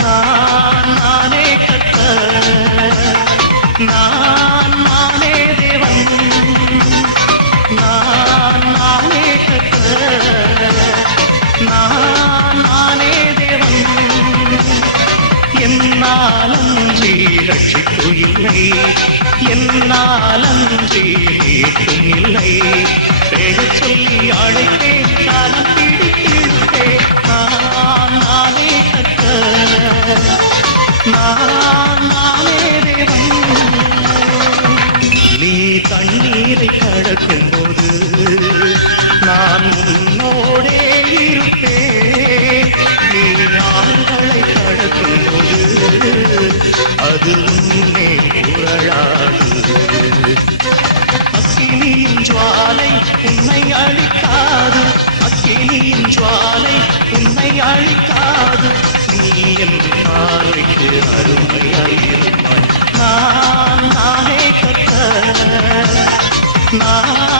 நான் நானே கர்த்தர், நான் நானே தேவன், நான் நானே கர்த்தர், நான் நானே தேவன். என்னாலன்றி ரட்சிப்பு இல்லை, என்னாலன்றி மீட்டும் இல்லை. பெயர் சொல்லி அழைப்பேன், காலம் பிடித்திருப்பேன். நான் நானே கர்த்தர், நான் நானே தேவன். நீ தண்ணீரை கடக்கும் போது நான் உன்னோடே இருப்பேன். நீ ஆறுகளை கடக்கும் போது அது உன்னே புரளாது. அக்கினியின் ஜுவாலை உன்னை அழிக்காது, அக்கினியின் ஜுவாலை உன்னை அழிக்காது. நீ என் பார்வைக்கு அருமையாயிருப்பாய். நான் நானே கர்த்தர், நான்